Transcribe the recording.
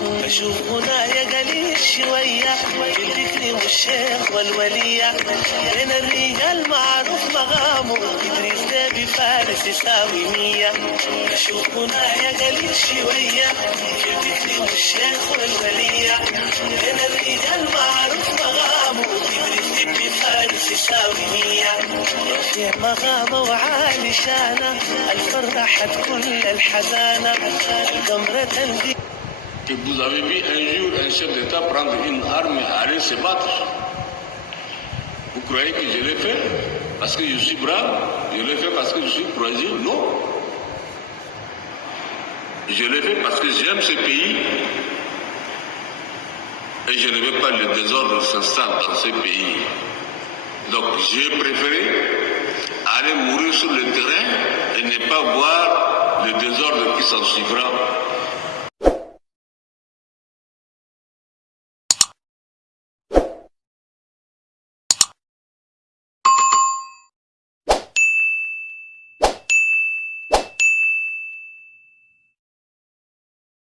بشوف هنايا قليل شوية في الذكر والشيخ والولية بين الرجال معروف مغامه إدريس ده بفارس يساوي 100 بشوف هنايا قليل شوية في الذكر والشيخ والولية بين الرجال معروف مغامه إدريس ده بفارس يساوي 100 رفيع مغامه وعالي شانه الفرحة كل الحزانة القمرة تنبي. Que vous avez vu un jour un chef d'État prendre une arme et aller se battre. Vous croyez que je l'ai fait parce que je suis brave? Je l'ai fait parce que je suis courageux? Non. Je l'ai fait parce que j'aime ce pays et je ne veux pas le désordre s'installe dans ce pays. Donc j'ai préféré aller mourir sur le terrain et ne pas voir le désordre qui s'en suivra